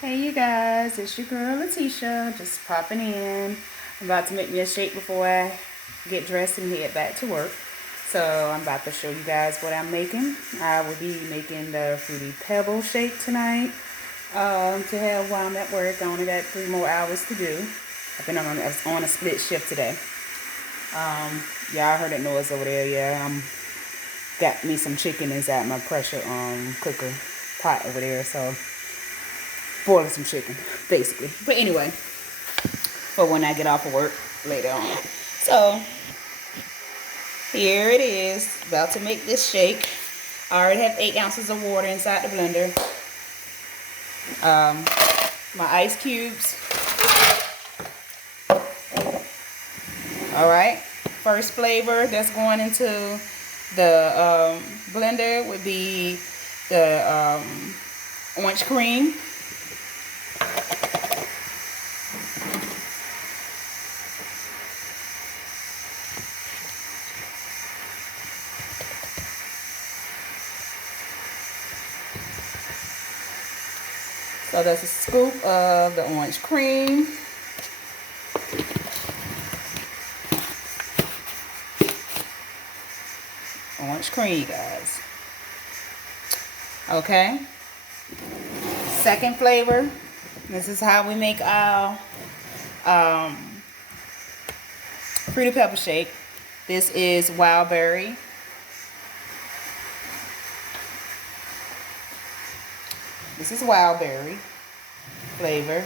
Hey you guys, it's your girl Letitia, just popping in. I'm about to make me a shake before I get dressed and head back to work. So I'm about to show you guys what I'm making. I will be making the Fruity Pebble shake tonight to have while I'm at work. I only got 3 more hours to do. I've been on a split shift today. Y'all heard that noise over there. Yeah, got me some chicken inside my pressure cooker pot over there. So boiling some chicken, basically. But anyway, for when I get off of work later on. So, here it is. About to make this shake. I already have 8 ounces of water inside the blender. My ice cubes. Alright. First flavor that's going into the blender would be the orange cream. So that's a scoop of the orange cream. Orange cream, guys. Okay. Second flavor. This is how we make our Fruity Pebble shake. This is wild berry. This is wild berry flavor.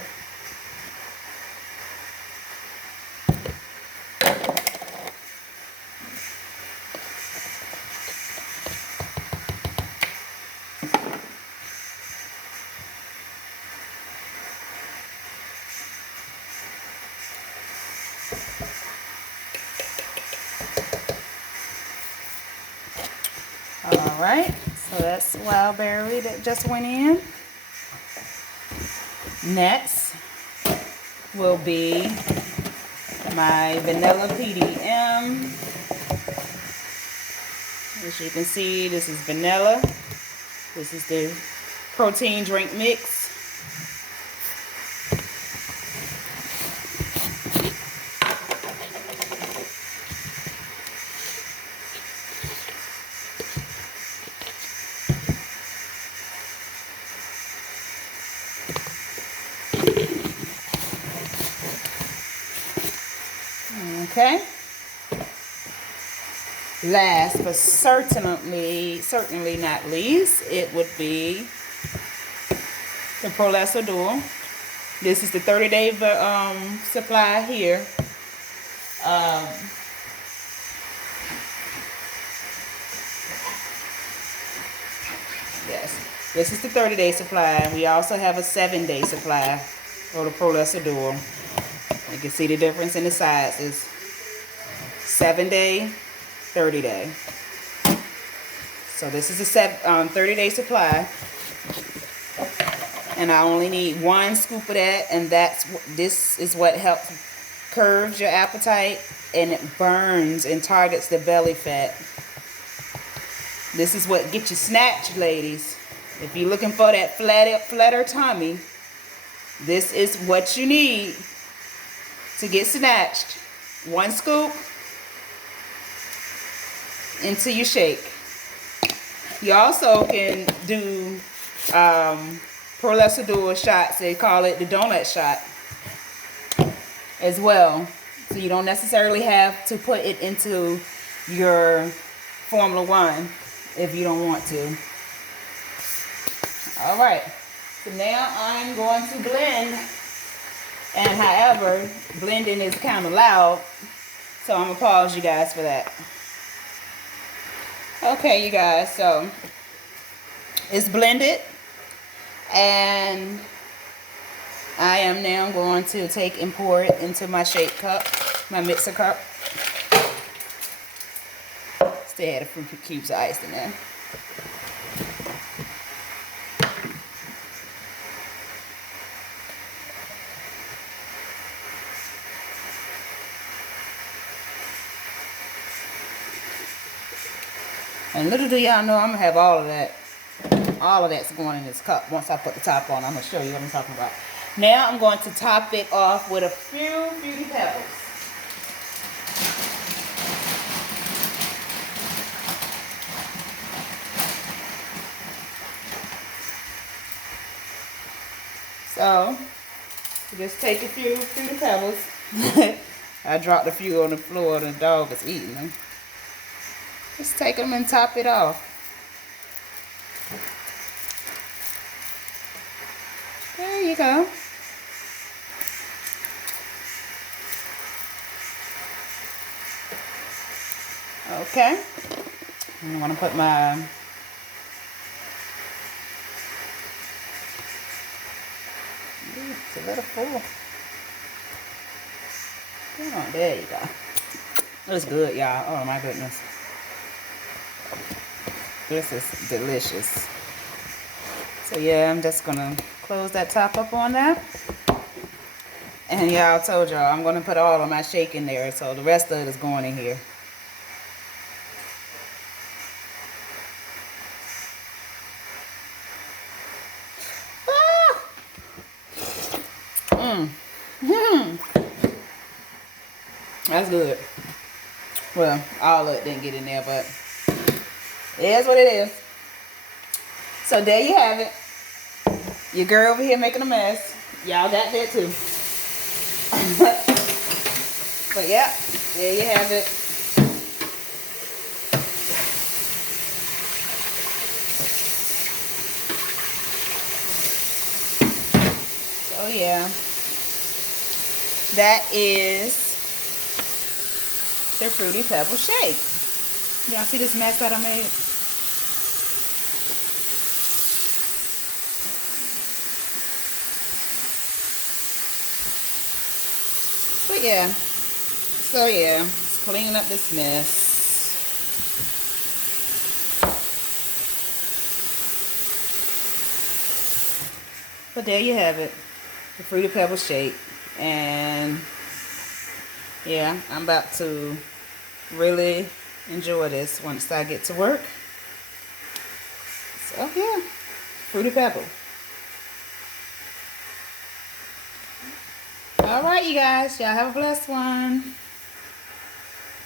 Alright, so that's wild berry that just went in. Next will be my vanilla PDM. As you can see, this is vanilla. This is the protein drink mix. Okay. Last but certainly not least, it would be the Prolesser Dual. This is the 30-day supply here. Yes, this is the 30-day supply. We also have a 7-day supply for the Prolesser Dual. You can see the difference in the sizes. 7-day, 30-day. So this is a 30-day supply, and I only need 1 scoop of that, and this is what helps curb your appetite, and it burns and targets the belly fat. This is what gets you snatched, ladies. If you're looking for that flatter tummy, this is what you need to get snatched. 1 scoop into your shake. You also can do Prolesser Dual shots. They call it the donut shot as well. So you don't necessarily have to put it into your Formula 1 if you don't want to. Alright, so now I'm going to blend. And however, blending is kind of loud, so I'm going to pause you guys for that. Okay, you guys, so it's blended, and I am now going to take and pour it into my shake cup, my mixer cup. Still had a few cubes of ice in there. And little do y'all know, I'm going to have all of that All of that's going in this cup. Once I put the top on, I'm going to show you what I'm talking about. Now I'm going to top it off with a few Fruity Pebbles. So, just take a few Fruity Pebbles. I dropped a few on the floor and the dog is eating them. Just take them and top it off. There you go. Okay. I want to put my it's a little full. Come on, there you go. It's good, y'all. Oh my goodness. This is delicious. So yeah, I'm just gonna close that top up on that. And y'all, told y'all I'm gonna put all of my shake in there, so the rest of it is going in here. That's good. Well, all of it didn't get in there, but it is what it is. So there you have it. Your girl over here making a mess. Y'all got that too. But yeah, there you have it. So yeah, that is the Fruity Pebble shake. Y'all see this mess that I made? But yeah, so yeah, just cleaning up this mess. But there you have it, the Fruity Pebble shake. And yeah, I'm about to really enjoy this once I get to work. So yeah, Fruity Pebble. All right, you guys, y'all have a blessed one.